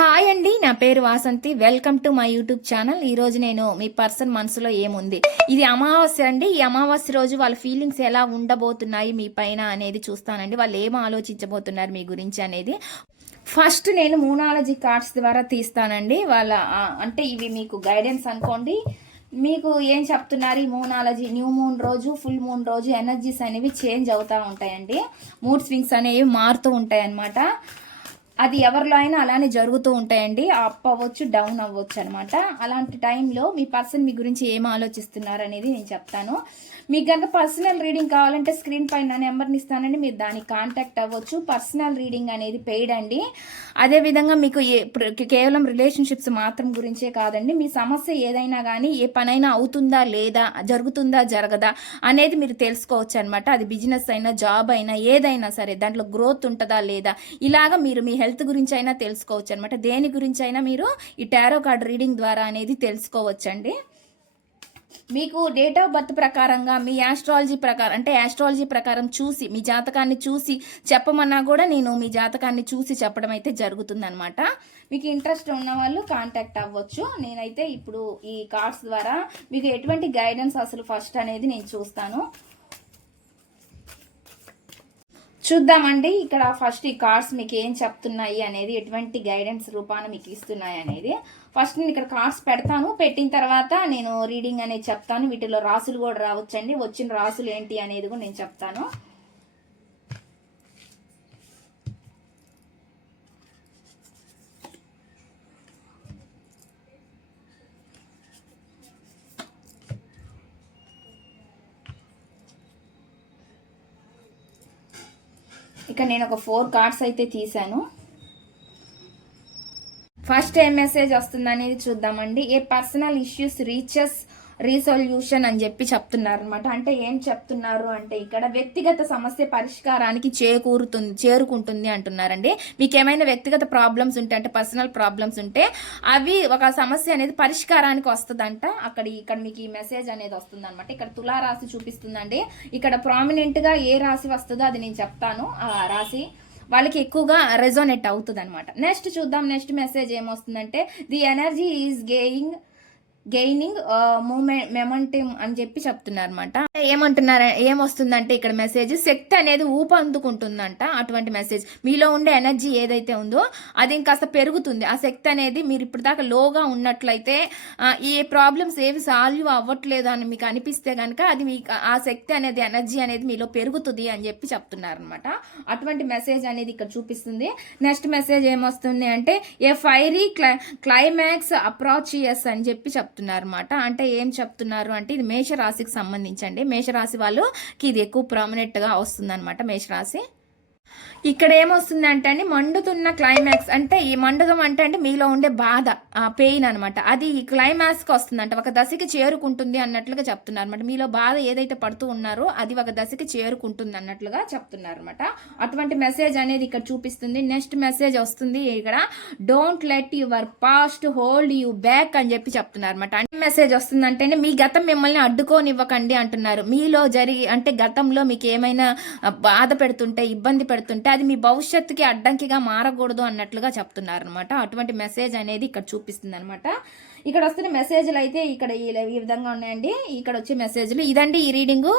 Hi అండి, నా పేరు Vasanthi. Welcome to my YouTube channel. ఈరోజు నేను మీ పర్సన్ మనసులో ఏముంది, ఇది అమావాస్య అండి. ఈ అమావాస్య రోజు వాళ్ళ ఫీలింగ్స్ ఎలా ఉండబోతున్నాయి మీ పైన అనేది చూస్తానండి. వాళ్ళు ఏం ఆలోచించబోతున్నారు మీ గురించి అనేది. ఫస్ట్ నేను మూనాలజీ కార్డ్స్ ద్వారా తీస్తానండి. వాళ్ళ అంటే ఇవి మీకు గైడెన్స్ అనుకోండి. మీకు ఏం చెప్తున్నారు, ఈ మూనాలజీ న్యూ మూన్ రోజు, ఫుల్ మూన్ రోజు ఎనర్జీస్ అనేవి చేంజ్ అవుతూ ఉంటాయండి. మూడ్ స్వింగ్స్ అనేవి మారుతూ ఉంటాయి అన్నమాట. అది ఎవరిలో అయినా అలానే జరుగుతూ ఉంటాయండి. అప్ అవ్వచ్చు, డౌన్ అవ్వచ్చు అనమాట. అలాంటి టైంలో మీ పర్సన్ మీ గురించి ఏం ఆలోచిస్తున్నారు అనేది నేను చెప్తాను. మీకు కనుక పర్సనల్ రీడింగ్ కావాలంటే స్క్రీన్ పైన నెంబర్ని ఇస్తానండి, మీరు దానికి కాంటాక్ట్ అవ్వచ్చు. పర్సనల్ రీడింగ్ అనేది పెయిడ్ అండి. అదేవిధంగా మీకు కేవలం రిలేషన్షిప్స్ మాత్రం గురించే కాదండి, మీ సమస్య ఏదైనా కానీ ఏ పనైనా అవుతుందా లేదా, జరుగుతుందా జరగదా అనేది మీరు తెలుసుకోవచ్చు అనమాట. అది బిజినెస్ అయినా జాబ్ అయినా ఏదైనా సరే, దాంట్లో గ్రోత్ ఉంటుందా లేదా, ఇలాగా మీరు మీ హెల్త్ గురించి అయినా తెలుసుకోవచ్చు అనమాట. దేని గురించి అయినా మీరు ఈ టారో కార్డ్ రీడింగ్ ద్వారా అనేది తెలుసుకోవచ్చండి. మీకు డేట్ ఆఫ్ బర్త్ ప్రకారంగా మీ యాస్ట్రాలజీ ప్రకారం, అంటే యాస్ట్రాలజీ ప్రకారం చూసి మీ జాతకాన్ని చూసి చెప్పమన్నా కూడా నేను మీ జాతకాన్ని చూసి చెప్పడం అయితే జరుగుతుందనమాట. మీకు ఇంట్రెస్ట్ ఉన్న వాళ్ళు కాంటాక్ట్ అవ్వచ్చు. నేనైతే ఇప్పుడు ఈ కార్డ్స్ ద్వారా మీకు ఎటువంటి గైడెన్స్ అసలు ఫస్ట్ అనేది నేను చూస్తాను. చూద్దామండి. ఇక్కడ ఫస్ట్ ఈ కార్డ్స్ మీకు ఏం చెప్తున్నాయి అనేది, ఎటువంటి గైడెన్స్ రూపాన మీకు ఇస్తున్నాయి అనేది ఫస్ట్ నేను ఇక్కడ కార్డ్స్ పెడతాను. పెట్టిన తర్వాత నేను రీడింగ్ అనేది చెప్తాను. వీటిలో రాసులు కూడా రావచ్చండి. వచ్చిన రాసులు ఏంటి అనేది కూడా నేను చెప్తాను. ఇక నేను ఒక 4 కార్డ్స్ అయితే తీసాను. ఫస్ట్ ఏం మెసేజ్ వస్తుంది అనేది చూద్దామండి. ఏ పర్సనల్ ఇష్యూస్ రీచెస్ రీసొల్యూషన్ అని చెప్పి చెప్తున్నారు అనమాట. అంటే ఏం చెప్తున్నారు అంటే, ఇక్కడ వ్యక్తిగత సమస్య పరిష్కారానికి చేరుకుంటుంది అంటున్నారండి. మీకు ఏమైనా వ్యక్తిగత ప్రాబ్లమ్స్ ఉంటే, అంటే పర్సనల్ ప్రాబ్లమ్స్ ఉంటే, అవి ఒక సమస్య అనేది పరిష్కారానికి వస్తుందంట. ఇక్కడ మీకు ఈ మెసేజ్ అనేది వస్తుంది అనమాట. ఇక్కడ తులారాశి చూపిస్తుందండి. ఇక్కడ ప్రామినెంట్ గా ఏ రాశి వస్తుందో అది నేను చెప్తాను. ఆ రాశి వాళ్ళకి ఎక్కువగా రెజోనేట్ అవుతుంది అనమాట. నెక్స్ట్ చూద్దాం. నెక్స్ట్ మెసేజ్ ఏమొస్తుందంటే, the energy is gaining momentum అని చెప్పి చెప్తున్నారు అనమాట. ఏమంటున్నారు, ఏమొస్తుందంటే ఇక్కడ మెసేజ్ శక్తి అనేది ఊపందుకుంటుందంట. అటువంటి మెసేజ్ మీలో ఉండే ఎనర్జీ ఏదైతే ఉందో అది ఇంకాస్త పెరుగుతుంది. ఆ శక్తి అనేది, మీరు ఇప్పుడు దాకా లోగా ఉన్నట్లయితే, ఈ ప్రాబ్లమ్స్ ఏవి సాల్వ్ అవ్వట్లేదు అని మీకు అనిపిస్తే కనుక, అది మీకు ఆ శక్తి అనేది, ఎనర్జీ అనేది మీలో పెరుగుతుంది అని చెప్పి చెప్తున్నారు అనమాట. అటువంటి మెసేజ్ అనేది ఇక్కడ చూపిస్తుంది. నెక్స్ట్ మెసేజ్ ఏమొస్తుంది అంటే, ఏ ఫైరీ క్లైమాక్స్ అప్రోచియస్ అని చెప్పి చెప్తున్నారు అనమాట. అంటే ఏం చెప్తున్నారు అంటే, ఇది మేషరాశికి సంబంధించండి. మేషరాశి వాళ్ళకి ఇది ఎక్కువ ప్రామినెంట్ గా వస్తుంది అనమాట. మేషరాశి ఇక్కడ ఏమొస్తుంది అంటే అండి, మండుతున్న క్లైమాక్స్. అంటే ఈ మండదం అంటే మీలో ఉండే బాధ, పెయిన్ అనమాట. అది ఈ క్లైమాక్స్కి వస్తుందంట, ఒక దశకి చేరుకుంటుంది అన్నట్లుగా చెప్తున్నారు అనమాట. మీలో బాధ ఏదైతే పడుతూ ఉన్నారో అది ఒక దశకి చేరుకుంటుంది అన్నట్లుగా చెప్తున్నారు అనమాట. అటువంటి మెసేజ్ అనేది ఇక్కడ చూపిస్తుంది. నెక్స్ట్ మెసేజ్ వస్తుంది ఇక్కడ, don't let your past hold you back అని చెప్పి చెప్తున్నారు అనమాట. అంటే మెసేజ్ వస్తుందంటే, మీ గతం మిమ్మల్ని అడ్డుకోనివ్వకండి అంటున్నారు. మీలో అంటే గతంలో మీకు ఏమైనా బాధ పెడుతుంటే, ఇబ్బంది పెడుతుంటే, అది మీ భవిష్యత్తుకి అడ్డంకిగా మారకూడదు అన్నట్లుగా చెప్తున్నారు అనమాట. అటువంటి మెసేజ్ అనేది ఇక్కడ చూపిస్తుంది అనమాట. ఇక్కడ వస్తున్న మెసేజ్లు అయితే ఇక్కడ ఈ విధంగా ఉన్నాయండి. ఇక్కడ వచ్చే మెసేజ్లు ఇదండి ఈ రీడింగ్.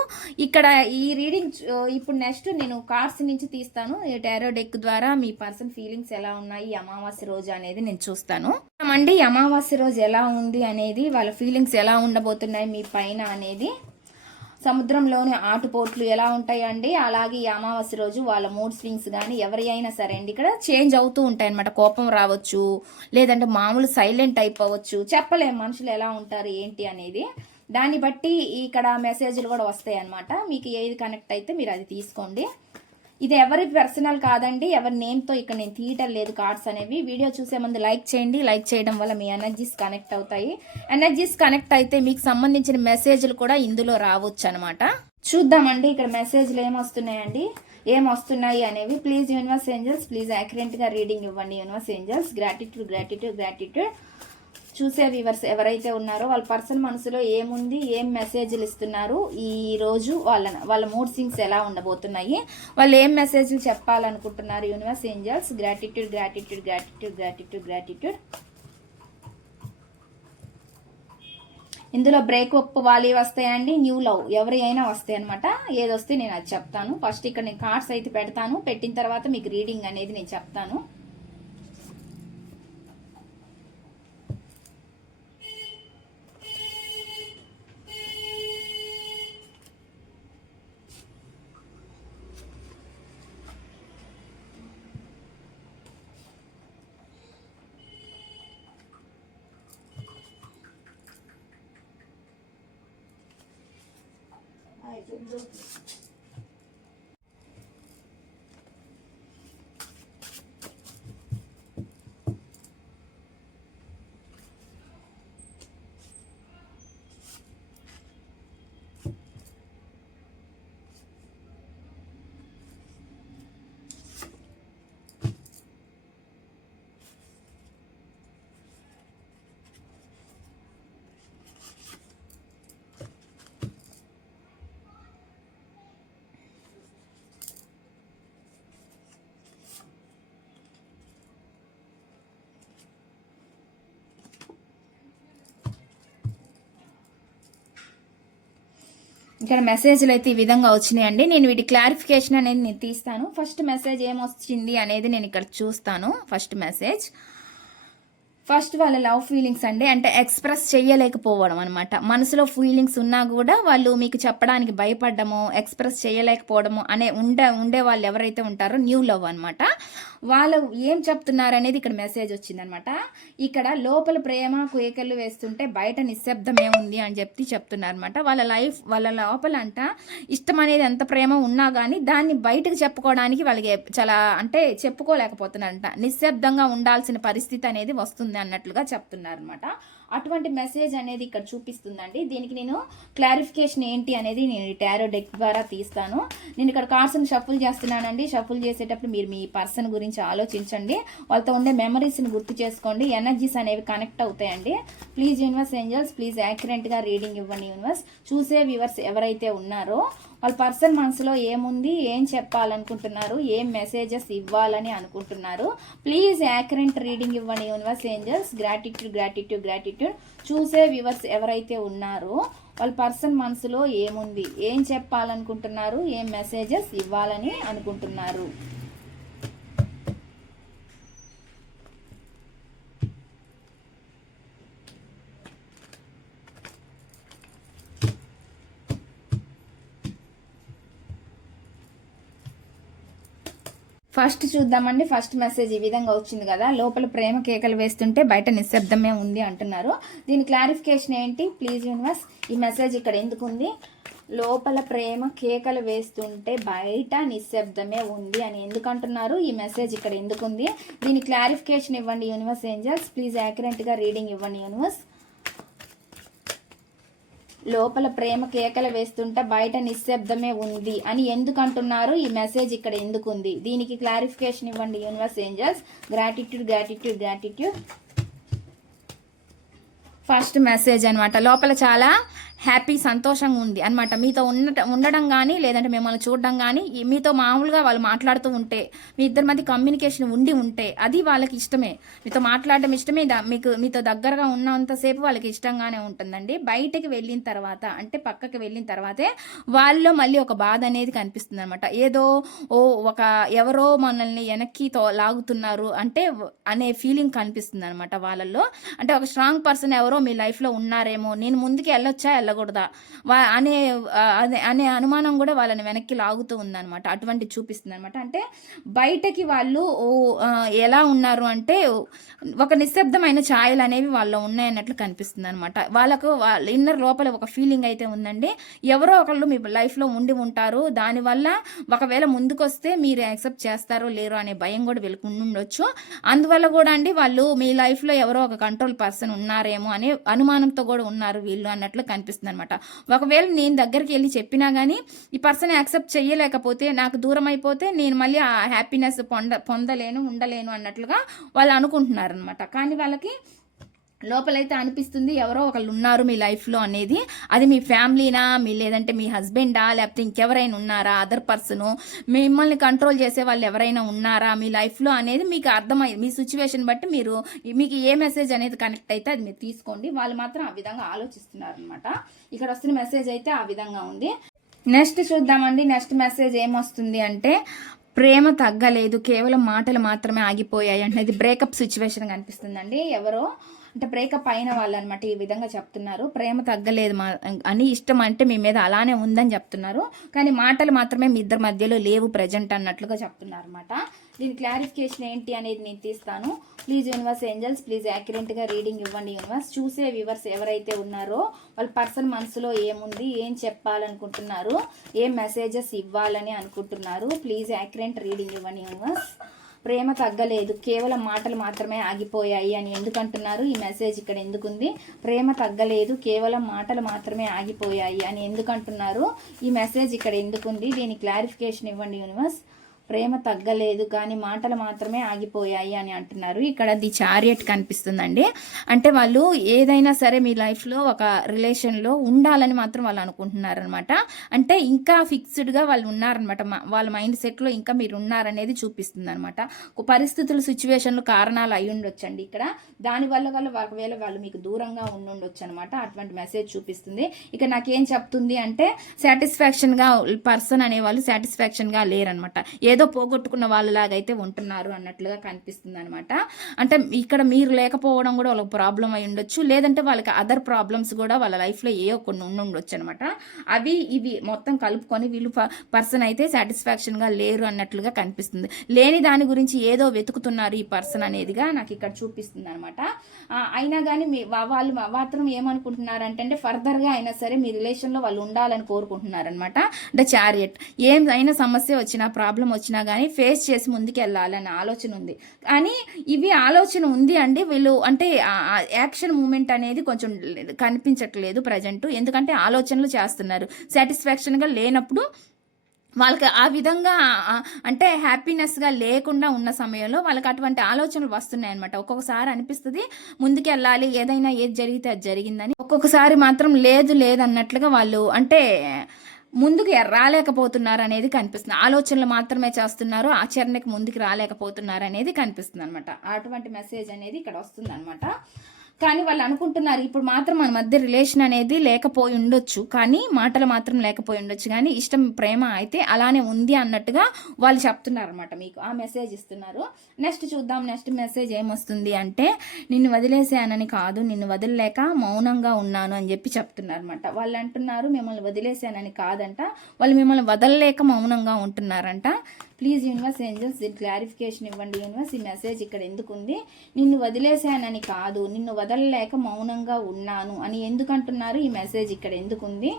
ఇక్కడ ఈ రీడింగ్ ఇప్పుడు నెక్స్ట్ నేను కార్డ్స్ నుంచి తీస్తాను. ఈ టారో డెక్ ద్వారా మీ పర్సన్ ఫీలింగ్స్ ఎలా ఉన్నాయి ఈ అమావాస్య రోజు అనేది నేను చూస్తాను అండి. ఈ అమావాస్య రోజు ఎలా ఉంది అనేది, వాళ్ళ ఫీలింగ్స్ ఎలా ఉండబోతున్నాయి మీ పైన అనేది. సముద్రంలోని ఆటుపోట్లు ఎలా ఉంటాయండి, అలాగే ఈ అమావాస్య రోజు వాళ్ళ మూడ్ స్వింగ్స్ కానీ ఎవరి అయినా సరే అండి ఇక్కడ చేంజ్ అవుతూ ఉంటాయి అనమాట. కోపం రావచ్చు, లేదంటే మామూలు సైలెంట్ అయిపోవచ్చు, చెప్పలేం మనుషులు ఎలా ఉంటారు ఏంటి అనేది. దాన్ని బట్టి ఇక్కడ మెసేజ్లు కూడా వస్తాయి అనమాట. మీకు ఏది కనెక్ట్ అయితే మీరు అది తీసుకోండి. ఇది ఎవరి పర్సనల్ కాదండి, ఎవరి నేమ్తో ఇక్కడ నేను తీయటం లేదు కార్డ్స్ అనేవి. వీడియో చూసే ముందు లైక్ చేయండి. లైక్ చేయడం వల్ల మీ ఎనర్జీస్ కనెక్ట్ అవుతాయి. ఎనర్జీస్ కనెక్ట్ అయితే మీకు సంబంధించిన మెసేజ్లు కూడా ఇందులో రావచ్చు అనమాట. చూద్దామండి ఇక్కడ మెసేజ్లు ఏమొస్తున్నాయండి, ఏమొస్తున్నాయి అనేవి. ప్లీజ్ యూనివర్స్ ఏంజల్స్, ప్లీజ్ యాక్యురేట్గా రీడింగ్ ఇవ్వండి universe angels. Gratitude gratitude gratitude. చూసే వ్యూవర్స్ ఎవరైతే ఉన్నారో వాళ్ళ పర్సన్ మనసులో ఏముంది, ఏం మెసేజ్లు ఇస్తున్నారు, ఈ రోజు వాళ్ళ మూడ్ సింగ్స్ ఎలా ఉండబోతున్నాయి, వాళ్ళు ఏం మెసేజ్లు చెప్పాలనుకుంటున్నారు universe, angels. Gratitude gratitude gratitude gratitude gratitude. ఇందులో బ్రేక్అప్ వాళ్ళు వస్తాయండి, న్యూ లవ్ ఎవరి అయినా వస్తాయి అనమాట. ఏది వస్తే నేను అది చెప్తాను. ఫస్ట్ ఇక్కడ నేను కార్డ్స్ అయితే పెడతాను, పెట్టిన తర్వాత మీకు రీడింగ్ అనేది నేను చెప్తాను. ఇక్కడ మెసేజ్లు అయితే ఈ విధంగా వచ్చినాయండి. నేను వీటి క్లారిఫికేషన్ అనేది నేను తీస్తాను. ఫస్ట్ మెసేజ్ ఏమొచ్చింది అనేది నేను ఇక్కడ చూస్తాను. ఫస్ట్ వాళ్ళ లవ్ ఫీలింగ్స్ అండి, అంటే ఎక్స్ప్రెస్ చేయలేకపోవడం అనమాట. మనసులో ఫీలింగ్స్ ఉన్నా కూడా వాళ్ళు మీకు చెప్పడానికి భయపడము, ఎక్స్ప్రెస్ చేయలేకపోవడము అనే ఉండే వాళ్ళు ఎవరైతే ఉంటారో న్యూ లవ్ అనమాట. వాళ్ళు ఏం చెప్తున్నారు అనేది ఇక్కడ మెసేజ్ వచ్చిందనమాట. ఇక్కడ లోపల ప్రేమ కేకలు వేస్తుంటే బయట నిశ్శబ్దమే ఉంది అని చెప్తున్నారు అనమాట. వాళ్ళ లోపల అంట ఇష్టం అనేది ఎంత ప్రేమ ఉన్నా కానీ దాన్ని బయటకు చెప్పుకోవడానికి వాళ్ళకి చాలా అంటే చెప్పుకోలేకపోతున్నారంట. నిశ్శబ్దంగా ఉండాల్సిన పరిస్థితి అనేది వస్తుంది అన్నట్లుగా చెప్తున్నారు అనమాట. అటువంటి మెసేజ్ అనేది ఇక్కడ చూపిస్తుందండి. దీనికి నేను క్లారిఫికేషన్ ఏంటి అనేది నేను టారో డెక్ ద్వారా తీస్తాను. నేను ఇక్కడ కార్డ్స్ని షఫుల్ చేస్తున్నానండి. షఫుల్ చేసేటప్పుడు మీరు మీ పర్సన్ గురించి ఆలోచించండి, వాళ్ళతో ఉండే మెమరీస్ని గుర్తు చేసుకోండి. ఎనర్జీస్ అనేవి కనెక్ట్ అవుతాయండి. ప్లీజ్ యూనివర్స్ ఏంజల్స్, ప్లీజ్ యాక్యురేట్గా రీడింగ్ ఇవ్వండి యూనివర్స్. చూసే వ్యూవర్స్ ఎవరైతే ఉన్నారో వాళ్ళ పర్సన్ మనసులో ఏముంది, ఏం చెప్పాలనుకుంటున్నారు, ఏం మెసేజెస్ ఇవ్వాలని అనుకుంటున్నారు, ప్లీజ్ యాక్యురేట్ రీడింగ్ ఇవ్వండి universe angels. Gratitude gratitude gratitude. చూసే వ్యూవర్స్ ఎవరైతే ఉన్నారో వాళ్ళ పర్సన్ మనసులో ఏముంది, ఏం చెప్పాలనుకుంటున్నారు, ఏం మెసేజెస్ ఇవ్వాలని అనుకుంటున్నారు. ఫస్ట్ చూద్దామండి. ఫస్ట్ మెసేజ్ ఈ విధంగా వచ్చింది కదా, లోపల ప్రేమ కేకలు వేస్తుంటే బయట నిశ్శబ్దమే ఉంది అంటున్నారు. దీని క్లారిఫికేషన్ ఏంటి ప్లీజ్ యూనివర్స్. ఈ మెసేజ్ ఇక్కడ ఎందుకు ఉంది, లోపల ప్రేమ కేకలు వేస్తుంటే బయట నిశ్శబ్దమే ఉంది అని ఎందుకు అంటున్నారు, ఈ మెసేజ్ ఇక్కడ ఎందుకు ఉంది, దీని క్లారిఫికేషన్ ఇవ్వండి యూనివర్స్ ఏంజల్స్. ప్లీజ్ యాక్యురేట్గా రీడింగ్ ఇవ్వండి యూనివర్స్. లోపల ప్రేమ కేకలు వేస్తుంటే బయట నిశ్శబ్దమే ఉంది అని ఎందుకు అంటున్నారు, ఈ మెసేజ్ ఇక్కడ ఎందుకు ఉంది, దీనికి క్లారిఫికేషన్ ఇవ్వండి universe angels. Gratitude gratitude gratitude. First message అనమాట, లోపల చాలా హ్యాపీ సంతోషంగా ఉంది అనమాట. మీతో ఉండడం కానీ లేదంటే మిమ్మల్ని చూడడం కానీ, మీతో మామూలుగా వాళ్ళు మాట్లాడుతూ ఉంటే మీ ఇద్దరి మధ్య కమ్యూనికేషన్ ఉంటే అది వాళ్ళకి ఇష్టమే. మీతో మాట్లాడడం ఇష్టమే, మీతో దగ్గరగా ఉన్నంతసేపు వాళ్ళకి ఇష్టంగానే ఉంటుందండి. బయటకు వెళ్ళిన తర్వాత అంటే పక్కకి వెళ్ళిన తర్వాతే వాళ్ళలో మళ్ళీ ఒక బాధ అనేది కనిపిస్తుంది అనమాట. ఏదో ఎవరో మనల్ని వెనక్కి లాగుతున్నారు అంటే అనే ఫీలింగ్ కనిపిస్తుంది అనమాట వాళ్ళల్లో. అంటే ఒక స్ట్రాంగ్ పర్సన్ ఎవరో మీ లైఫ్లో ఉన్నారేమో, నేను ముందుకు వెళ్ళొచ్చా వెళ్ళకూడదా అనే అనుమానం కూడా వాళ్ళని వెనక్కి లాగుతూ ఉందన్నమాట. అటువంటి చూపిస్తుంది అనమాట. అంటే బయటకి వాళ్ళు ఎలా ఉన్నారు అంటే ఒక నిశ్శబ్దమైన ఛాయలు అనేవి వాళ్ళు ఉన్నాయన్నట్లు కనిపిస్తుంది అనమాట. వాళ్ళకు ఇన్నర్ లోపల ఒక ఫీలింగ్ అయితే ఉందండి, ఎవరో ఒకళ్ళు మీ లైఫ్లో ఉండి ఉంటారు, దానివల్ల ఒకవేళ ముందుకొస్తే మీరు యాక్సెప్ట్ చేస్తారో లేరో అనే భయం కూడా వీళ్ళకి ఉండొచ్చు. అందువల్ల కూడా అండి వాళ్ళు మీ లైఫ్లో ఎవరో ఒక కంట్రోల్ పర్సన్ ఉన్నారేమో అనే అనుమానంతో కూడా ఉన్నారు వీళ్ళు అన్నట్లు కనిపిస్తుంది అనమాట. ఒకవేళ నేను దగ్గరికి వెళ్ళి చెప్పినా కానీ ఈ పర్సన్ యాక్సెప్ట్ చేయలేకపోతే, నాకు దూరం అయిపోతే నేను మళ్ళీ ఆ హ్యాపీనెస్ ఉండలేను అన్నట్లుగా వాళ్ళు అనుకుంటున్నారు అనమాట. కానీ వాళ్ళకి లోపలైతే అనిపిస్తుంది ఎవరో ఒకళ్ళు ఉన్నారు మీ లైఫ్లో అనేది. అది మీ ఫ్యామిలీనా, లేదంటే మీ హస్బెండా, లేకపోతే ఇంకెవరైనా ఉన్నారా, అదర్ పర్సను, మిమ్మల్ని కంట్రోల్ చేసే వాళ్ళు ఎవరైనా ఉన్నారా మీ లైఫ్లో అనేది మీకు అర్థమై మీ సిచ్యువేషన్ బట్టి మీకు ఏ మెసేజ్ అనేది కనెక్ట్ అయితే అది మీరు తీసుకోండి. వాళ్ళు మాత్రం ఆ విధంగా ఆలోచిస్తున్నారు అనమాట. ఇక్కడ వస్తున్న మెసేజ్ అయితే ఆ విధంగా ఉంది. నెక్స్ట్ చూద్దామండి. నెక్స్ట్ మెసేజ్ ఏమొస్తుంది అంటే ప్రేమ తగ్గలేదు, కేవలం మాటలు మాత్రమే ఆగిపోయాయి అంటే ఇది బ్రేకప్ సిచ్యువేషన్ కనిపిస్తుందండి. ఎవరో అంటే బ్రేకప్ అయిన వాళ్ళు అనమాట ఈ విధంగా చెప్తున్నారు. ప్రేమ తగ్గలేదు అని, ఇష్టం అంటే మీ మీద అలానే ఉందని చెప్తున్నారు, కానీ మాటలు మాత్రమే మీ ఇద్దరి మధ్యలో లేవు ప్రజెంట్ అన్నట్లుగా చెప్తున్నారు అనమాట. దీని క్లారిఫికేషన్ ఏంటి అనేది నేను తీస్తాను. ప్లీజ్ యూనివర్స్ ఏంజల్స్, ప్లీజ్ యాక్యురేట్గా రీడింగ్ ఇవ్వండి యూనివర్స్. చూసే వ్యూవర్స్ ఎవరైతే ఉన్నారో వాళ్ళ పర్సన్ మనసులో ఏముంది, ఏం చెప్పాలనుకుంటున్నారు, ఏం మెసేజెస్ ఇవ్వాలని అనుకుంటున్నారు, ప్లీజ్ యాక్యురేట్ రీడింగ్ ఇవ్వండి యూనివర్స్. ప్రేమ తగ్గలేదు, కేవలం మాటలు మాత్రమే ఆగిపోయాయి అని ఎందుకంటున్నారు? ఈ మెసేజ్ ఇక్కడ ఎందుకుంది? ప్రేమ తగ్గలేదు, కేవలం మాటలు మాత్రమే ఆగిపోయాయి అని ఎందుకంటున్నారు? ఈ మెసేజ్ ఇక్కడ ఎందుకుంది? దీని క్లారిఫికేషన్ ఇవ్వండి యూనివర్స్. ప్రేమ తగ్గలేదు కానీ మాటలు మాత్రమే ఆగిపోయాయి అని అంటున్నారు. ఇక్కడ ది చారియట్ కనిపిస్తుందండి. అంటే వాళ్ళు ఏదైనా సరే మీ లైఫ్లో ఒక రిలేషన్లో ఉండాలని మాత్రం వాళ్ళు అనుకుంటున్నారనమాట. అంటే ఇంకా ఫిక్స్డ్గా వాళ్ళు ఉన్నారనమాట. వాళ్ళ మైండ్ సెట్లో ఇంకా మీరు ఉన్నారనేది చూపిస్తుంది అనమాట. పరిస్థితులు, సిచ్యువేషన్లు కారణాలు అయి ఉండొచ్చండి ఇక్కడ. దానివల్ల ఒకవేళ వాళ్ళు మీకు దూరంగా ఉండుండొచ్చు అనమాట. అటువంటి మెసేజ్ చూపిస్తుంది. ఇక నాకేం చెప్తుంది అంటే సాటిస్ఫాక్షన్గా పర్సన్ అనేవాళ్ళు సాటిస్ఫాక్షన్గా లేరనమాట. ఏదో పోగొట్టుకున్న వాళ్ళలాగా అయితే ఉంటున్నారు అన్నట్లుగా కనిపిస్తుంది అనమాట. అంటే ఇక్కడ మీరు లేకపోవడం కూడా వాళ్ళకి ప్రాబ్లం అయి ఉండొచ్చు, లేదంటే వాళ్ళకి అదర్ ప్రాబ్లమ్స్ కూడా వాళ్ళ లైఫ్లో ఏవో కొన్ని ఉండొచ్చు అనమాట. అవి ఇవి మొత్తం కలుపుకొని వీళ్ళు పర్సన్ అయితే సాటిస్ఫాక్షన్గా లేరు అన్నట్లుగా కనిపిస్తుంది. లేని దాని గురించి ఏదో వెతుకుతున్నారు ఈ పర్సన్ అనేదిగా నాకు ఇక్కడ చూపిస్తుంది అనమాట. అయినా కానీ వాళ్ళు మాత్రం ఏమనుకుంటున్నారంటే ఫర్దర్గా అయినా సరే మీ రిలేషన్లో వాళ్ళు ఉండాలని కోరుకుంటున్నారనమాట. అంటే చారియట్ ఏమైనా సమస్య వచ్చినా, ప్రాబ్లం వచ్చినా కానీ ఫేస్ చేసి ముందుకు వెళ్ళాలనే ఆలోచన ఉంది. కానీ ఇవి ఆలోచన ఉంది అండి, వీళ్ళు అంటే యాక్షన్ మూమెంట్ అనేది కొంచెం కనిపించట్లేదు ప్రజెంట్. ఎందుకంటే ఆలోచనలు చేస్తున్నారు. సాటిస్ఫాక్షన్గా లేనప్పుడు వాళ్ళకి ఆ విధంగా అంటే హ్యాపీనెస్గా లేకుండా ఉన్న సమయంలో వాళ్ళకి అటువంటి ఆలోచనలు వస్తున్నాయి అనమాట. ఒక్కొక్కసారి అనిపిస్తుంది ముందుకు వెళ్ళాలి, ఏదైనా ఏది జరిగితే అది జరిగిందని. ఒక్కొక్కసారి మాత్రం లేదు అన్నట్లుగా వాళ్ళు అంటే ముందుకు రాలేకపోతున్నారు అనేది కనిపిస్తుంది. ఆలోచనలు మాత్రమే చేస్తున్నారు, ఆచరణకు ముందుకు రాలేకపోతున్నారు అనేది కనిపిస్తుంది అనమాట. అటువంటి మెసేజ్ అనేది ఇక్కడ వస్తుంది అనమాట. కానీ వాళ్ళు అనుకుంటున్నారు ఇప్పుడు మాత్రం మన మధ్య రిలేషన్ అనేది లేకపోయి ఉండొచ్చు, కానీ మాటలు మాత్రం లేకపోయి ఉండొచ్చు, కానీ ఇష్టం, ప్రేమ అయితే అలానే ఉంది అన్నట్టుగా వాళ్ళు చెప్తున్నారు అనమాట. మీకు ఆ మెసేజ్ ఇస్తున్నారు. నెక్స్ట్ చూద్దాం. నెక్స్ట్ మెసేజ్ ఏమొస్తుంది అంటే నిన్ను వదిలేసానని కాదు, నిన్ను వదిలేక మౌనంగా ఉన్నాను అని చెప్పి చెప్తున్నారు అనమాట. వాళ్ళు అంటున్నారు మిమ్మల్ని వదిలేసానని కాదంట, వాళ్ళు మిమ్మల్ని వదలలేక మౌనంగా ఉంటున్నారంట. ప్లీజ్ యూనివర్స్ ఏంజల్స్ దీని క్లారిఫికేషన్ ఇవ్వండి యూనివర్స్. ఈ మెసేజ్ ఇక్కడ ఎందుకు ఉంది? నిన్ను వదిలేసానని కాదు, నిన్ను వదలలేక మౌనంగా ఉన్నాను అని ఎందుకు అంటున్నారు? ఈ మెసేజ్ ఇక్కడ ఎందుకు ఉంది?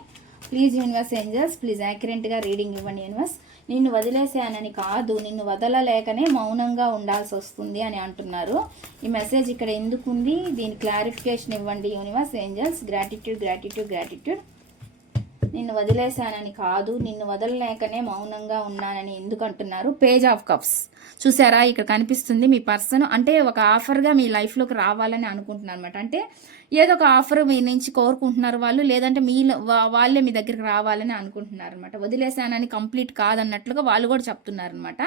ప్లీజ్ యూనివర్స్ ఏంజల్స్, ప్లీజ్ యాక్యురేట్గా రీడింగ్ ఇవ్వండి యూనివర్స్. నిన్ను వదిలేసానని కాదు, నిన్ను వదలలేకనే మౌనంగా ఉండాల్సి వస్తుంది అని అంటున్నారు. ఈ మెసేజ్ ఇక్కడ ఎందుకు ఉంది? దీని క్లారిఫికేషన్ ఇవ్వండి యూనివర్స్ ఏంజల్స్. గ్రాటిట్యూడ్. నిన్ను వదిలేశానని కాదు, నిన్ను వదలలేకనే మౌనంగా ఉన్నానని ఎందుకు అంటున్నారు? పేజ్ ఆఫ్ కప్స్ చూసారా ఇక్కడ కనిపిస్తుంది. మీ పర్సన్ అంటే ఒక ఆఫర్గా మీ లైఫ్లోకి రావాలని అనుకుంటున్నారు అనమాట. అంటే ఏదో ఒక ఆఫర్ మీ నుంచి కోరుకుంటున్నారు వాళ్ళు, లేదంటే వాళ్ళే మీ దగ్గరికి రావాలని అనుకుంటున్నారు అనమాట. వదిలేశానని కంప్లీట్ కాదన్నట్లుగా వాళ్ళు కూడా చెప్తున్నారు అనమాట.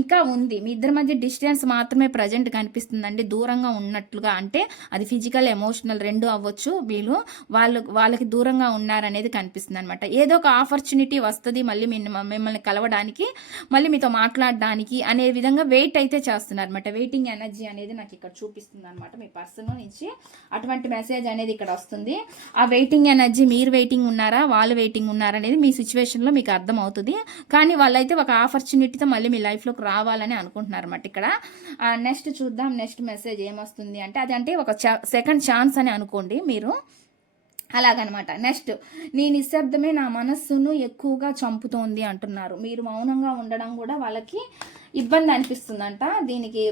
ఇంకా ఉంది మీ ఇద్దరి మధ్య డిస్టెన్స్ మాత్రమే ప్రజెంట్ కనిపిస్తుందండి, దూరంగా ఉన్నట్లుగా. అంటే అది ఫిజికల్, ఎమోషనల్ రెండు అవ్వచ్చు. వాళ్ళకి దూరంగా ఉన్నారనేది కనిపిస్తుంది అనమాట. ఏదో ఒక ఆపర్చునిటీ వస్తుంది మళ్ళీ మిమ్మల్ని కలవడానికి, మళ్ళీ మీతో మాట్లాడడానికి అనే విధంగా వెయిట్ అయితే చేస్తున్నారు అనమాట. వెయిటింగ్ ఎనర్జీ అనేది నాకు ఇక్కడ చూపిస్తుంది అనమాట. మీ పర్సన్ నుంచి అటువంటి మెసేజ్ అనేది ఇక్కడ వస్తుంది. ఆ వెయిటింగ్ ఎనర్జీ, మీరు వెయిటింగ్ ఉన్నారా, వాళ్ళు వెయిటింగ్ ఉన్నారా అనేది మీ సిచ్యువేషన్లో మీకు అర్థం అవుతుంది. కానీ వాళ్ళైతే ఒక ఆపర్చునిటీతో మళ్ళీ మీ లైఫ్లోకి రావాలని అనుకుంటున్నారు అనమాట. ఇక్కడ నెక్స్ట్ చూద్దాం. నెక్స్ట్ మెసేజ్ ఏమొస్తుంది అంటే అదంటే ఒక సెకండ్ ఛాన్స్ అని అనుకోండి మీరు, అలాగనమాట. నెక్స్ట్ నీ నిశ్శబ్దమే నా మనస్సును ఎక్కువగా చంపుతోంది అంటున్నారు. మీరు మౌనంగా ఉండడం కూడా వాళ్ళకి ఇబ్బంది అనిపిస్తుందంట. దీనికి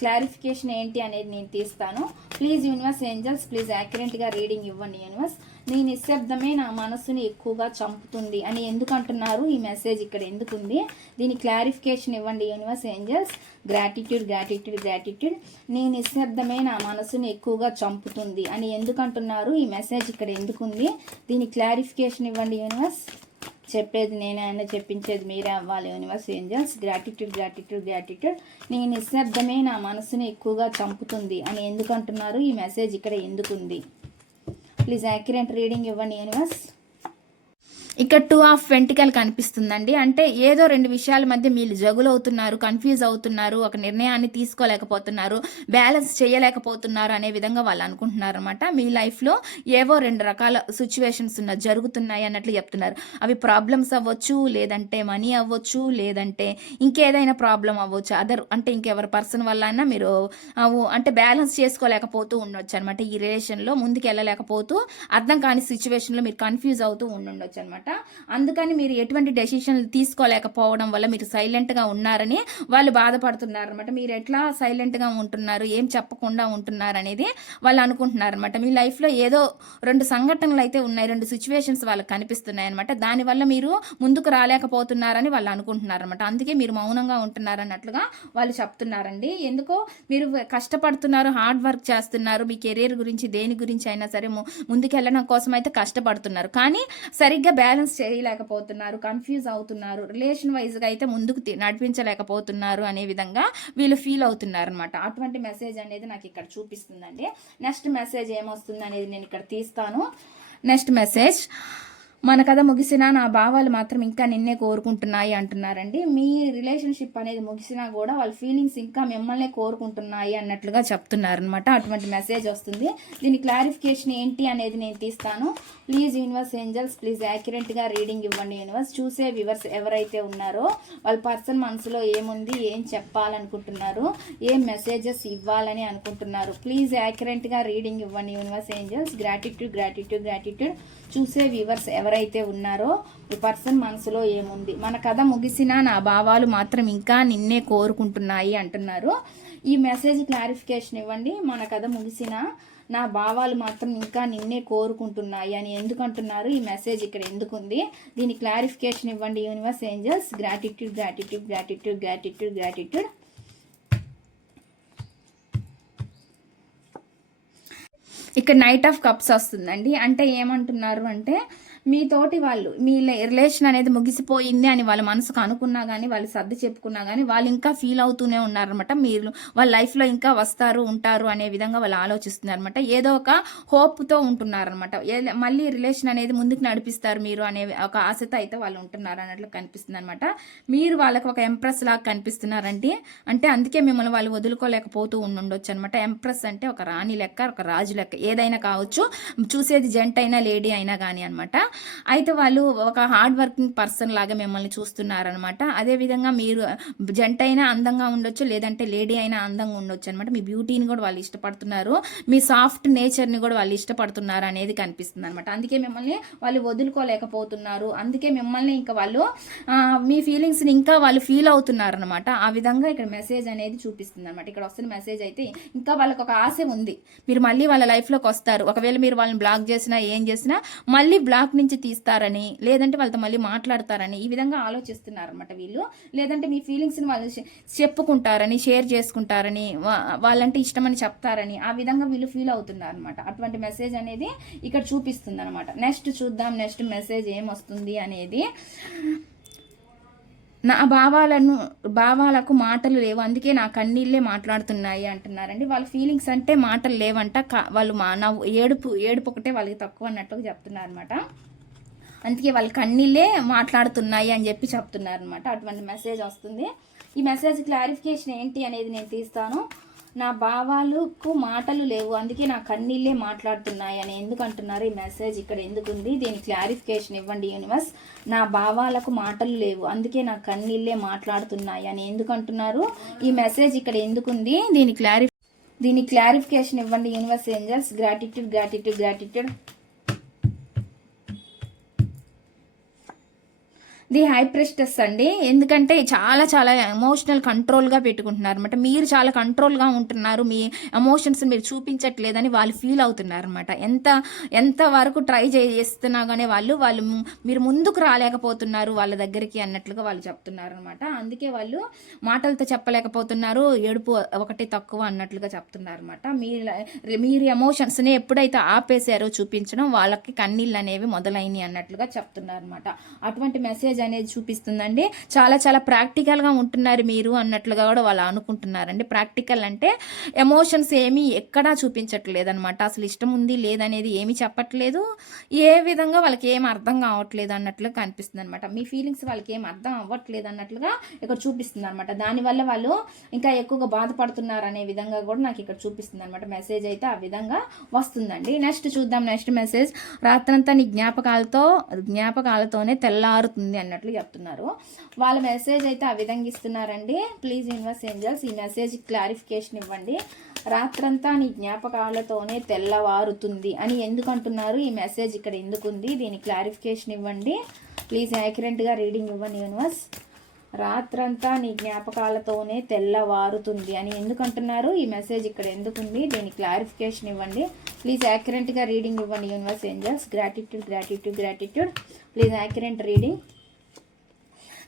క్లారిఫికేషన్ ఏంటి అనేది నేను తీస్తాను. ప్లీజ్ యూనివర్స్ ఏంజల్స్, ప్లీజ్ యాక్యురేట్గా రీడింగ్ ఇవ్వండి యూనివర్స్. నీ నిశ్శబ్దమే నా మనసుని ఎక్కువగా చంపుతుంది అని ఎందుకు అంటున్నారు? ఈ మెసేజ్ ఇక్కడ ఎందుకుంది? దీని క్లారిఫికేషన్ ఇవ్వండి universe angels. Gratitude gratitude gratitude. నీ నిశ్శబ్దమే నా మనసుని ఎక్కువగా చంపుతుంది అని ఎందుకు అంటున్నారు? ఈ మెసేజ్ ఇక్కడ ఎందుకుంది? దీని క్లారిఫికేషన్ ఇవ్వండి యూనివర్స్. చెప్పేది నేనే అయినా చెప్పించేది మీరే అవ్వాలి universe angels. Gratitude gratitude gratitude. నీ నిశ్శబ్దమే నా మనసుని ఎక్కువగా చంపుతుంది అని ఎందుకు అంటున్నారు? ఈ మెసేజ్ ఇక్కడ ఎందుకుంది? ప్లీజ్ యాక్యురేట్ రీడింగ్ ఇవ్వండి యూనివర్స్. ఇక్కడ 2 ఆఫ్ పెంటికల్ కనిపిస్తుందండి. అంటే ఏదో 2 విషయాల మధ్య మీరు జగులు అవుతున్నారు, కన్ఫ్యూజ్ అవుతున్నారు, ఒక నిర్ణయాన్ని తీసుకోలేకపోతున్నారు, బ్యాలెన్స్ చేయలేకపోతున్నారు అనే విధంగా వాళ్ళు అనుకుంటున్నారు అనమాట. మీ లైఫ్లో ఏవో 2 రకాల సిచ్యువేషన్స్ జరుగుతున్నాయి అన్నట్లు చెప్తున్నారు. అవి ప్రాబ్లమ్స్ అవ్వచ్చు, లేదంటే మనీ అవ్వచ్చు, లేదంటే ఇంకేదైనా ప్రాబ్లం అవ్వచ్చు. అంటే ఇంకెవరి పర్సన్ వల్ల అయినా మీరు అంటే బ్యాలెన్స్ చేసుకోలేకపోతూ ఉండొచ్చు అనమాట. ఈ రిలేషన్లో ముందుకు వెళ్ళలేకపోతూ అర్థం కాని సిచ్యువేషన్లో మీరు కన్ఫ్యూజ్ అవుతూ ఉండొచ్చు అనమాట. అందుకని మీరు ఎటువంటి డెసిషన్లు తీసుకోలేకపోవడం వల్ల మీరు సైలెంట్గా ఉన్నారని వాళ్ళు బాధపడుతున్నారు అనమాట. మీరు ఎట్లా సైలెంట్గా ఉంటున్నారు, ఏం చెప్పకుండా ఉంటున్నారు అనేది వాళ్ళు అనుకుంటున్నారు అనమాట. మీ లైఫ్లో ఏదో 2 సంఘటనలు అయితే ఉన్నాయి, 2 సిచ్యువేషన్స్ వాళ్ళకి కనిపిస్తున్నాయి అనమాట. దానివల్ల మీరు ముందుకు రాలేకపోతున్నారని వాళ్ళు అనుకుంటున్నారు అనమాట. అందుకే మీరు మౌనంగా ఉంటున్నారన్నట్లుగా వాళ్ళు చెప్తున్నారండి. ఎందుకో మీరు కష్టపడుతున్నారు, హార్డ్ వర్క్ చేస్తున్నారు, మీ కెరీర్ గురించి దేని గురించి అయినా సరే ముందుకు వెళ్ళడం కోసం అయితే కష్టపడుతున్నారు. కానీ సరిగ్గా బ్యాలెన్స్ చేయలేకపోతున్నారు, కన్ఫ్యూజ్ అవుతున్నారు, రిలేషన్ వైజ్గా అయితే ముందుకు నడిపించలేకపోతున్నారు అనే విధంగా వీళ్ళు ఫీల్ అవుతున్నారు అనమాట. అటువంటి మెసేజ్ అనేది నాకు ఇక్కడ చూపిస్తుందండి. నెక్స్ట్ మెసేజ్ ఏమొస్తుంది అనేది నేను ఇక్కడ తీస్తాను. నెక్స్ట్ మెసేజ్, మన కథ ముగిసినా నా భావాలు మాత్రం ఇంకా నిన్నే కోరుకుంటున్నాయి అంటున్నారండి. మీ రిలేషన్షిప్ అనేది ముగిసినా కూడా వాళ్ళ ఫీలింగ్స్ ఇంకా మిమ్మల్నే కోరుకుంటున్నాయి అన్నట్లుగా చెప్తున్నారు అనమాట. అటువంటి మెసేజ్ వస్తుంది. దీని క్లారిఫికేషన్ ఏంటి అనేది నేను తీస్తాను. ప్లీజ్ యూనివర్స్ ఏంజల్స్, ప్లీజ్ యాక్యురేట్గా రీడింగ్ ఇవ్వండి యూనివర్స్. చూసే వ్యూవర్స్ ఎవరైతే ఉన్నారో వాళ్ళ పర్సన్ మనసులో ఏముంది, ఏం చెప్పాలనుకుంటున్నారు, ఏం మెసేజెస్ ఇవ్వాలని అనుకుంటున్నారు, ప్లీజ్ యాక్యురేట్గా రీడింగ్ ఇవ్వండి universe angels. Gratitude gratitude gratitude. చూసే వ్యూవర్స్ ఎవరైతే ఉన్నారో ఈ పర్సన్ మనసులో ఏముంది, మన కథ ముగిసినా నా భావాలు మాత్రం ఇంకా నిన్నే కోరుకుంటున్నాయి అంటున్నారు. ఈ మెసేజ్ క్లారిఫికేషన్ ఇవ్వండి. మన కథ ముగిసినా నా భావాలు మాత్రం ఇంకా నిన్నే కోరుకుంటున్నాయి అని ఎందుకు అంటున్నారు? ఈ మెసేజ్ ఇక్కడ ఎందుకుంది? దీని క్లారిఫికేషన్ ఇవ్వండి universe angels. Gratitude gratitude gratitude gratitude gratitude. ఇక్కడ నైట్ ఆఫ్ కప్స్ వస్తుందండి. అంటే ఏమంటున్నారు అంటే మీతోటి వాళ్ళు మీ రిలేషన్ అనేది ముగిసిపోయింది అని వాళ్ళ మనసుకు అనుకున్నా కానీ, వాళ్ళు సర్ది చెప్పుకున్నా కానీ వాళ్ళు ఇంకా ఫీల్ అవుతూనే ఉన్నారనమాట. మీరు వాళ్ళ లైఫ్లో ఇంకా వస్తారు, ఉంటారు అనే విధంగా వాళ్ళు ఆలోచిస్తున్నారు అనమాట. ఏదో ఒక హోప్తో ఉంటున్నారనమాట. మళ్ళీ రిలేషన్ అనేది ముందుకు నడిపిస్తారు మీరు అనే ఒక ఆశతో అయితే వాళ్ళు ఉంటున్నారు అన్నట్లు కనిపిస్తుంది అనమాట. మీరు వాళ్ళకి ఒక ఎంప్రెస్ లాగా కనిపిస్తున్నారండి. అంటే అందుకే మిమ్మల్ని వాళ్ళు వదులుకోలేకపోతూ ఉండొచ్చు అనమాట. ఎంప్రెస్ అంటే ఒక రాణి లెక్క, ఒక రాజు లెక్క, ఏదైనా కావచ్చు. చూసేది జెంట్ అయినా లేడీ అయినా కానీ అనమాట. అయితే వాళ్ళు ఒక హార్డ్ వర్కింగ్ పర్సన్ లాగా మిమ్మల్ని చూస్తున్నారనమాట. అదేవిధంగా మీరు జంట అయినా అందంగా ఉండొచ్చు, లేదంటే లేడీ అయినా అందంగా ఉండొచ్చు అనమాట. మీ బ్యూటీని కూడా వాళ్ళు ఇష్టపడుతున్నారు, మీ సాఫ్ట్ నేచర్ని కూడా వాళ్ళు ఇష్టపడుతున్నారు అనేది కనిపిస్తుంది అనమాట. అందుకే మిమ్మల్ని వాళ్ళు వదులుకోలేకపోతున్నారు. అందుకే మిమ్మల్ని ఇంకా వాళ్ళు మీ ఫీలింగ్స్ని ఇంకా వాళ్ళు ఫీల్ అవుతున్నారు అనమాట. ఆ విధంగా ఇక్కడ మెసేజ్ అనేది చూపిస్తుంది అనమాట. ఇక్కడ వస్తున్న మెసేజ్ అయితే ఇంకా వాళ్ళకి ఒక ఆశ ఉంది, మీరు మళ్ళీ వాళ్ళ లైఫ్లోకి వస్తారు. ఒకవేళ మీరు వాళ్ళని బ్లాక్ చేసినా ఏం చేసినా మళ్ళీ బ్లాక్ నుంచి తీస్తారని, లేదంటే వాళ్ళతో మళ్ళీ మాట్లాడతారని ఈ విధంగా ఆలోచిస్తున్నారు అనమాట వీళ్ళు. లేదంటే మీ ఫీలింగ్స్ని వాళ్ళు చెప్పుకుంటారని, షేర్ చేసుకుంటారని, వాళ్ళంటే ఇష్టమని చెప్తారని ఆ విధంగా వీళ్ళు ఫీల్ అవుతున్నారు అనమాట. అటువంటి మెసేజ్ అనేది ఇక్కడ చూపిస్తుంది అనమాట. నెక్స్ట్ చూద్దాం నెక్స్ట్ మెసేజ్ ఏమొస్తుంది అనేది. నా భావాలకు మాటలు లేవు, అందుకే నా కన్నీళ్ళే మాట్లాడుతున్నాయి అంటున్నారండి. వాళ్ళ ఫీలింగ్స్ అంటే మాటలు లేవంట. వాళ్ళు ఏడుపు ఒకటే వాళ్ళకి తక్కువ అన్నట్టుగా చెప్తున్నారు అనమాట. అందుకే వాళ్ళ కన్నీళ్ళే మాట్లాడుతున్నాయి అని చెప్పి చెప్తున్నారు అనమాట. అటువంటి మెసేజ్ వస్తుంది. ఈ మెసేజ్ క్లారిఫికేషన్ ఏంటి అనేది నేను తీస్తాను. నా భావాలకు మాటలు లేవు, అందుకే నా కన్నీళ్ళే మాట్లాడుతున్నాయి అని ఎందుకు అంటున్నారు? ఈ మెసేజ్ ఇక్కడ ఎందుకుంది? దీని క్లారిఫికేషన్ ఇవ్వండి యూనివర్స్. నా భావాలకు మాటలు లేవు, అందుకే నా కన్నీళ్ళే మాట్లాడుతున్నాయి అని ఎందుకు అంటున్నారు? ఈ మెసేజ్ ఇక్కడ ఎందుకుంది? దీని క్లారిఫికేషన్ ఇవ్వండి universe angels. Gratitude gratitude gratitude. The high ప్రెస్టెస్ అండి. ఎందుకంటే చాలా చాలా ఎమోషనల్ కంట్రోల్‌గా పెట్టుకుంటున్నారనమాట. మీరు చాలా కంట్రోల్‌గా ఉంటున్నారు. మీ ఎమోషన్స్ మీరు చూపించట్లేదని వాళ్ళు ఫీల్ అవుతున్నారనమాట. ఎంత వరకు ట్రై చేస్తున్నా గాని వాళ్ళు మీరు ముందుకు రాలేకపోతున్నారు వాళ్ళ దగ్గరికి అన్నట్లుగా వాళ్ళు చెప్తున్నారనమాట. అందుకే వాళ్ళు మాటలతో చెప్పలేకపోతున్నారు. ఏడుపు ఒకటి తక్కువ అన్నట్లుగా చెప్తున్నారనమాట. మీరు ఎమోషన్స్‌ని ఎప్పుడైతే ఆపేసారో చూపించడం వాళ్ళకి కన్నీళ్ళనేవి మొదలైనయి అన్నట్లుగా చెప్తున్నారనమాట. అటువంటి మెసేజ్ అనేది చూపిస్తుందండి. చాలా చాలా ప్రాక్టికల్‌గా ఉంటున్నారు మీరు అన్నట్లుగా కూడా వాళ్ళు అనుకుంటున్నారండి. ప్రాక్టికల్ అంటే ఎమోషన్స్ ఏమీ ఎక్కడా చూపించట్లేదనమాట. అసలు ఇష్టం ఉంది లేదనేది ఏమీ చెప్పట్లేదు. ఏ విధంగా వాళ్ళకి ఏం అర్థం కావట్లేదు అన్నట్లుగా కనిపిస్తుందనమాట. మీ ఫీలింగ్స్ వాళ్ళకి ఏం అర్థం అవ్వట్లేదు అన్నట్లుగా ఇక్కడ చూపిస్తుందనమాట. దానివల్ల వాళ్ళు ఇంకా ఎక్కువగా బాధపడుతున్నారు అనే విధంగా కూడా నాకు ఇక్కడ చూపిస్తుందనమాట. మెసేజ్ అయితే ఆ విధంగా వస్తుందండి. నెక్స్ట్ చూద్దాం. నెక్స్ట్ మెసేజ్, రాత్రంతా నీ జ్ఞాపకాలతోనే తెల్లారుతుంది అన్నట్లు చెప్తున్నారు. వాళ్ళ మెసేజ్ అయితే ఆ విధంగా ఇస్తున్నారండి. ప్లీజ్ యూనివర్స్ ఏంజల్స్ ఈ మెసేజ్ క్లారిఫికేషన్ ఇవ్వండి. రాత్రంతా నీ జ్ఞాపకాలతోనే తెల్లవారుతుంది అని ఎందుకు అంటున్నారు? ఈ మెసేజ్ ఇక్కడ ఎందుకు ఉంది? దీని క్లారిఫికేషన్ ఇవ్వండి. ప్లీజ్ యాక్యురేట్గా రీడింగ్ ఇవ్వండి యూనివర్స్. రాత్రంతా నీ జ్ఞాపకాలతోనే తెల్లవారుతుంది అని ఎందుకు అంటున్నారు? ఈ మెసేజ్ ఇక్కడ ఎందుకు ఉంది? దీని క్లారిఫికేషన్ ఇవ్వండి. ప్లీజ్ యాక్యురేట్గా రీడింగ్ ఇవ్వండి universe angels. Gratitude. Please accurate reading.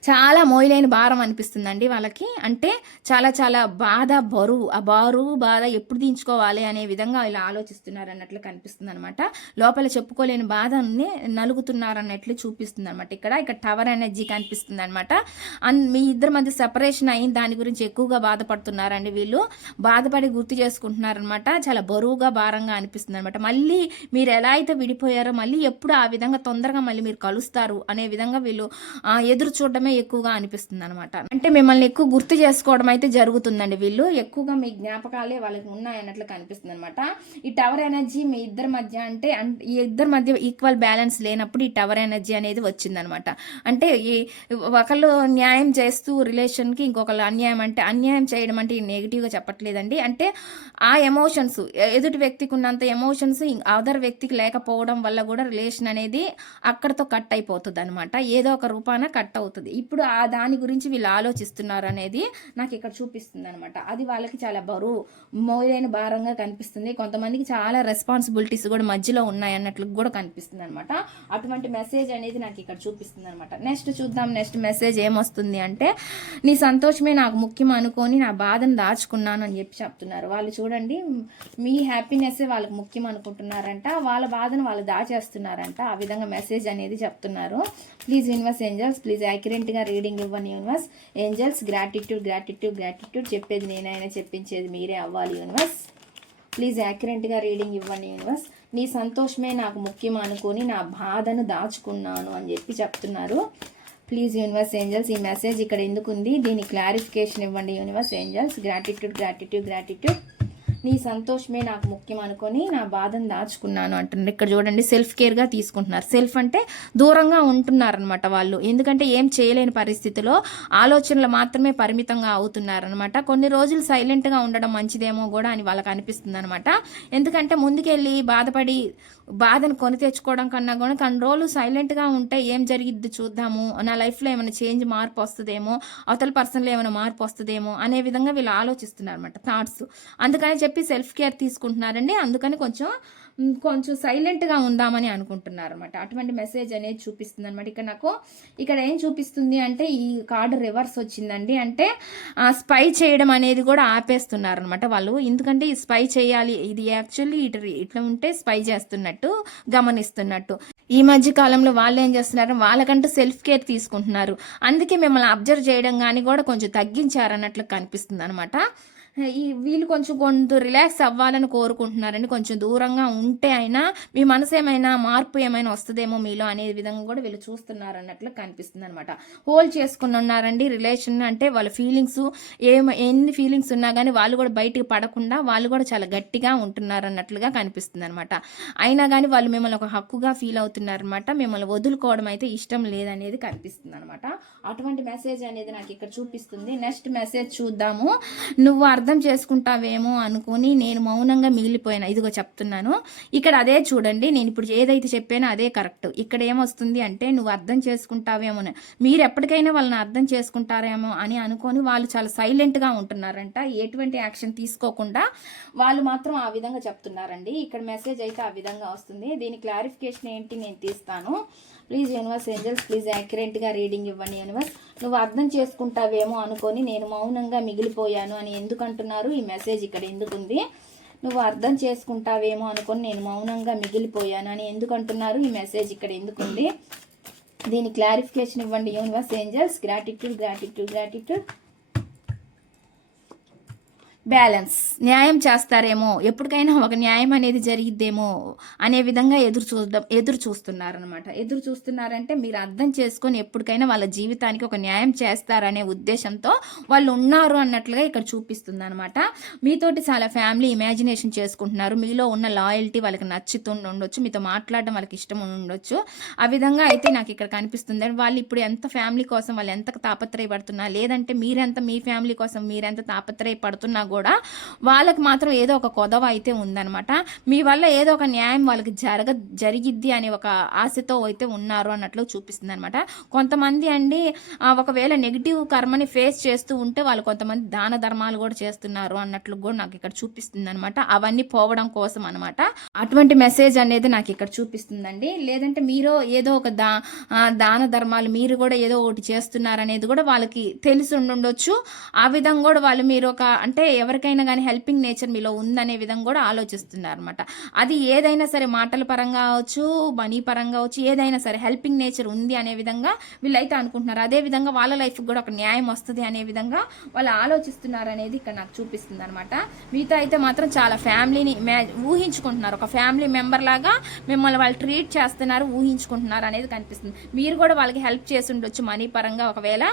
చాలా మోయలేని భారం అనిపిస్తుందండి వాళ్ళకి. అంటే చాలా చాలా బాధ ఎప్పుడు దించుకోవాలి అనే విధంగా ఇలా ఆలోచిస్తున్నారు అన్నట్లు కనిపిస్తుంది అనమాట. లోపల చెప్పుకోలేని బాధని నలుగుతున్నారు అన్నట్లు చూపిస్తుంది అనమాట. ఇక్కడ టవర్ ఎనర్జీ కనిపిస్తుంది అనమాట. మీ ఇద్దరి మధ్య సెపరేషన్ అయిన దాని గురించి ఎక్కువగా బాధపడుతున్నారండి వీళ్ళు. బాధపడి గుర్తు చేసుకుంటున్నారనమాట. చాలా భారంగా అనిపిస్తుంది అనమాట. మళ్ళీ మీరు ఎలా అయితే విడిపోయారో మళ్ళీ ఎప్పుడు ఆ విధంగా తొందరగా మళ్ళీ మీరు కలుస్తారు అనే విధంగా వీళ్ళు ఎదురు చూడడమే ఎక్కువగా అనిపిస్తుంది అనమాట. అంటే మిమ్మల్ని ఎక్కువ గుర్తు చేసుకోవడం అయితే జరుగుతుందండి. వీళ్ళు ఎక్కువగా మీ జ్ఞాపకాలే వాళ్ళకి ఉన్నాయన్నట్లు కనిపిస్తుంది అనమాట. ఈ టవర్ ఎనర్జీ మీ ఇద్దరి మధ్య అంటే ఈ ఇద్దరి మధ్య ఈక్వల్ బ్యాలెన్స్ లేనప్పుడు ఈ టవర్ ఎనర్జీ అనేది వచ్చిందనమాట. అంటే ఈ ఒకళ్ళు న్యాయం చేస్తూ రిలేషన్కి ఇంకొకళ్ళు అన్యాయం చేయడం అంటే నెగిటివ్గా చెప్పట్లేదండి. అంటే ఆ ఎమోషన్స్ ఎదుటి వ్యక్తికి ఉన్నంత ఎమోషన్స్ అదర్ వ్యక్తికి లేకపోవడం వల్ల కూడా రిలేషన్ అనేది అక్కడతో కట్ అయిపోతుంది అనమాట. ఏదో ఒక రూపాన కట్ అవుతుంది. ఇప్పుడు ఆ దాని గురించి వీళ్ళు ఆలోచిస్తున్నారు అనేది నాకు ఇక్కడ చూపిస్తుంది అనమాట. అది వాళ్ళకి చాలా మోయలేని భారంగా కనిపిస్తుంది. కొంతమందికి చాలా రెస్పాన్సిబిలిటీస్ కూడా మధ్యలో ఉన్నాయి అన్నట్లు కూడా కనిపిస్తుంది అనమాట. అటువంటి మెసేజ్ అనేది నాకు ఇక్కడ చూపిస్తుంది అనమాట. నెక్స్ట్ చూద్దాం. నెక్స్ట్ మెసేజ్ ఏమొస్తుంది అంటే, నీ సంతోషమే నాకు ముఖ్యం అనుకొని నా బాధను దాచుకున్నాను అని చెప్తున్నారు వాళ్ళు. చూడండి, మీ హ్యాపీనెస్ వాళ్ళకి ముఖ్యం అనుకుంటున్నారంట. వాళ్ళ బాధను వాళ్ళు దాచేస్తున్నారంట. ఆ విధంగా మెసేజ్ అనేది చెప్తున్నారు. ప్లీజ్ యూనివర్స్ ఏంజల్స్, ప్లీజ్ యాక్యురేట్గా రీడింగ్ ఇవ్వండి యూనివర్స్ ఏంజల్స్. గ్రాటిట్యూడ్. చెప్పేది నేనైనా చెప్పించేది మీరే అవ్వాలి యూనివర్స్. ప్లీజ్ యాక్యురేట్గా రీడింగ్ ఇవ్వండి యూనివర్స్. నీ సంతోషమే నాకు ముఖ్యం అనుకొని నా బాధను దాచుకున్నాను అని చెప్తున్నారు. ప్లీజ్ యూనివర్స్ ఏంజల్స్ ఈ మెసేజ్ ఇక్కడ ఎందుకు ఉంది? దీని క్లారిఫికేషన్ ఇవ్వండి యూనివర్స్ ఏంజల్స్. గ్రాటిట్యూడ్. నీ సంతోషమే నాకు ముఖ్యం అనుకొని నా బాధను దాచుకున్నాను అంటున్నారు. ఇక్కడ చూడండి, సెల్ఫ్ కేర్గా తీసుకుంటున్నారు. సెల్ఫ్ అంటే దూరంగా ఉంటున్నారనమాట వాళ్ళు. ఎందుకంటే ఏం చేయలేని పరిస్థితిలో ఆలోచనలు మాత్రమే పరిమితంగా అవుతున్నారనమాట. కొన్ని రోజులు సైలెంట్గా ఉండడం మంచిదేమో కూడా అని వాళ్ళకి అనిపిస్తుంది అనమాట. ఎందుకంటే ముందుకెళ్ళి బాధను కొని తెచ్చుకోవడం కన్నా కూడా కొన్ని రోజులు సైలెంట్గా ఉంటే ఏం జరిగిద్ది చూద్దాము, నా లైఫ్లో ఏమైనా మార్పు వస్తుందేమో, అవతల పర్సన్లో ఏమైనా మార్పు వస్తుందేమో అనే విధంగా వీళ్ళు ఆలోచిస్తున్నారు అనమాట, థాట్స్. అందుకని చెప్పి సెల్ఫ్ కేర్ తీసుకుంటున్నారండి. అందుకని కొంచెం సైలెంట్గా ఉందామని అనుకుంటున్నారు అనమాట. అటువంటి మెసేజ్ అనేది చూపిస్తుంది అనమాట. ఇక్కడ ఏం చూపిస్తుంది అంటే, ఈ కార్డు రివర్స్ వచ్చిందండి. అంటే స్పై చేయడం అనేది కూడా ఆపేస్తున్నారు అనమాట వాళ్ళు. ఎందుకంటే ఈ స్పై చేయాలి, ఇది యాక్చువల్లీ ఇట్లా ఉంటే స్పై చేస్తున్నట్టు గమనిస్తున్నట్టు. ఈ మధ్య కాలంలో వాళ్ళు ఏం చేస్తున్నారు, వాళ్ళకంటూ సెల్ఫ్ కేర్ తీసుకుంటున్నారు. అందుకే మిమ్మల్ని అబ్జర్వ్ చేయడం కానీ కూడా కొంచెం తగ్గించారన్నట్లు కనిపిస్తుంది అనమాట. వీళ్ళు కొంచెం రిలాక్స్ అవ్వాలని కోరుకుంటున్నారండి. కొంచెం దూరంగా ఉంటే అయినా మీ మనసు ఏమైనా మార్పు ఏమైనా వస్తుందేమో మీలో అనే విధంగా కూడా వీళ్ళు చూస్తున్నారు అన్నట్లు కనిపిస్తుంది అనమాట. హోల్డ్ చేసుకుని ఉన్నారండి రిలేషన్. అంటే వాళ్ళ ఫీలింగ్స్ ఎన్ని ఫీలింగ్స్ ఉన్నా కానీ వాళ్ళు కూడా బయటికి పడకుండా వాళ్ళు కూడా చాలా గట్టిగా ఉంటున్నారు అన్నట్లుగా కనిపిస్తుంది అనమాట. అయినా కానీ వాళ్ళు మిమ్మల్ని ఒక హక్కుగా ఫీల్ అవుతున్నారనమాట. మిమ్మల్ని వదులుకోవడం అయితే ఇష్టం లేదనేది కనిపిస్తుంది అనమాట. అటువంటి మెసేజ్ అనేది నాకు ఇక్కడ చూపిస్తుంది. నెక్స్ట్ మెసేజ్ చూద్దాము. నువ్వు అర్థం చేసుకుంటావేమో అనుకుని నేను మౌనంగా మిగిలిపోయాను. ఇదిగో చెప్తున్నాను. ఇక్కడ అదే చూడండి, నేను ఇప్పుడు ఏదైతే చెప్పానో అదే కరెక్ట్. ఇక్కడ ఏమొస్తుంది అంటే నువ్వు అర్థం చేసుకుంటావేమో, మీరు ఎప్పటికైనా వాళ్ళని అర్థం చేసుకుంటారేమో అని అనుకొని వాళ్ళు చాలా సైలెంట్గా ఉంటున్నారంట. ఎటువంటి యాక్షన్ తీసుకోకుండా వాళ్ళు మాత్రం ఆ విధంగా చెప్తున్నారండి. ఇక్కడ మెసేజ్ అయితే ఆ విధంగా వస్తుంది. దీని క్లారిఫికేషన్ ఏంటి నేను తీస్తాను. ప్లీజ్ యూనివర్స్ ఏంజల్స్, ప్లీజ్ యాక్యురేట్గా రీడింగ్ ఇవ్వండి యూనివర్స్. నువ్వు అర్థం చేసుకుంటావేమో అనుకొని నేను మౌనంగా మిగిలిపోయాను అని ఎందుకు అంటున్నారు? ఈ మెసేజ్ ఇక్కడ ఎందుకుంది? నువ్వు అర్థం చేసుకుంటావేమో అనుకొని నేను మౌనంగా మిగిలిపోయాను అని ఎందుకు అంటున్నారు? ఈ మెసేజ్ ఇక్కడ ఎందుకుంది? దీని క్లారిఫికేషన్ ఇవ్వండి universe angels. Gratitude gratitude gratitude. Balance, న్యాయం చేస్తారేమో, ఎప్పటికైనా ఒక న్యాయం అనేది జరిగిద్దేమో అనే విధంగా ఎదురు చూస్తున్నారనమాట. ఎదురు చూస్తున్నారంటే మీరు అర్థం చేసుకొని ఎప్పటికైనా వాళ్ళ జీవితానికి ఒక న్యాయం చేస్తారనే ఉద్దేశంతో వాళ్ళు ఉన్నారు అన్నట్లుగా ఇక్కడ చూపిస్తుంది అనమాట. మీతోటి చాలా ఫ్యామిలీ ఇమాజినేషన్ చేసుకుంటున్నారు. మీలో ఉన్న లాయల్టీ వాళ్ళకి నచ్చుతుండి ఉండొచ్చు, మీతో మాట్లాడడం వాళ్ళకి ఇష్టం ఉండొచ్చు. ఆ విధంగా అయితే నాకు ఇక్కడ కనిపిస్తుంది. వాళ్ళు ఇప్పుడు ఎంత ఫ్యామిలీ కోసం వాళ్ళు ఎంత తాపత్రయపడుతున్నా, లేదంటే మీరెంత మీ ఫ్యామిలీ కోసం మీరెంత తాపత్రయపడుతున్నా కూడా వాళ్ళకి మాత్రం ఏదో ఒక కొదవ అయితే ఉందనమాట. మీ వల్ల ఏదో ఒక న్యాయం వాళ్ళకి జరిగిద్ది అనే ఒక ఆశతో అయితే ఉన్నారు అన్నట్లు చూపిస్తుంది అనమాట. కొంతమంది అండి ఒకవేళ నెగిటివ్ కర్మని ఫేస్ చేస్తూ ఉంటే వాళ్ళు కొంతమంది దాన ధర్మాలు కూడా చేస్తున్నారు అన్నట్లు కూడా నాకు ఇక్కడ చూపిస్తుంది అనమాట. అవన్నీ పోవడం కోసం అనమాట. అటువంటి మెసేజ్ అనేది నాకు ఇక్కడ చూపిస్తుందండి. లేదంటే మీరు ఏదో ఒక దాన ధర్మాలు మీరు కూడా ఏదో ఒకటి చేస్తున్నారు అనేది కూడా వాళ్ళకి తెలిసి ఉండొచ్చు. ఆ విధంగా కూడా వాళ్ళు మీరు ఒక అంటే ఎవరికైనా కానీ హెల్పింగ్ నేచర్ మీలో ఉందనే విధంగా కూడా ఆలోచిస్తున్నారు అనమాట. అది ఏదైనా సరే మాటల పరంగా అవచ్చు, మనీ పరంగా అవచ్చు, ఏదైనా సరే హెల్పింగ్ నేచర్ ఉంది అనే విధంగా వీళ్ళైతే అనుకుంటున్నారు. అదే విధంగా వాళ్ళ లైఫ్కి కూడా ఒక న్యాయం వస్తుంది అనే విధంగా వాళ్ళు ఆలోచిస్తున్నారు అనేది ఇక్కడ నాకు చూపిస్తుంది అనమాట. మీతో అయితే మాత్రం చాలా ఫ్యామిలీని ఊహించుకుంటున్నారు. ఒక ఫ్యామిలీ మెంబర్ లాగా మిమ్మల్ని వాళ్ళు ట్రీట్ చేస్తున్నారు, ఊహించుకుంటున్నారు అనేది కనిపిస్తుంది. మీరు కూడా వాళ్ళకి హెల్ప్ చేసి ఉండొచ్చు మనీ పరంగా, ఒకవేళ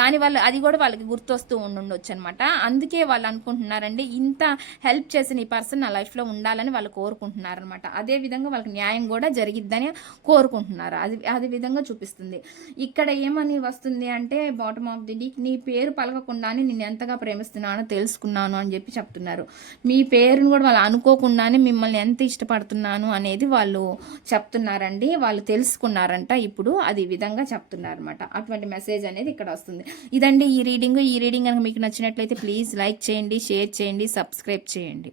దానివల్ల అది కూడా వాళ్ళకి గుర్తొస్తూ ఉండొచ్చు అనమాట. అందుకే వాళ్ళు అనుకుంటున్నారండి ఇంత హెల్ప్ చేసిన ఈ పర్సన్ నా లైఫ్లో ఉండాలని వాళ్ళు కోరుకుంటున్నారు అనమాట. అదే విధంగా వాళ్ళకి న్యాయం కూడా జరిగిద్దని కోరుకుంటున్నారు. అది విధంగా చూపిస్తుంది. ఇక్కడ ఏమని వస్తుంది అంటే బాటమ్ ఆఫ్ ది డీక్, నీ పేరు పలకకుండానే నేను ఎంతగా ప్రేమిస్తున్నానో తెలుసుకున్నాను అని చెప్పి చెప్తున్నారు. మీ పేరును కూడా వాళ్ళు అనుకోకుండానే మిమ్మల్ని ఎంత ఇష్టపడుతున్నాను అనేది వాళ్ళు చెప్తున్నారండి. వాళ్ళు తెలుసుకున్నారంట ఇప్పుడు, అది విధంగా చెప్తున్నారు అనమాట. అటువంటి మెసేజ్ అనేది ఇక్కడ వస్తుంది. ఇదండి ఈ రీడింగ్ కనుక మీకు నచ్చినట్లయితే ప్లీజ్ లైక్ చేయండి, షేర్ చేయండి, సబ్స్క్రైబ్ చేయండి.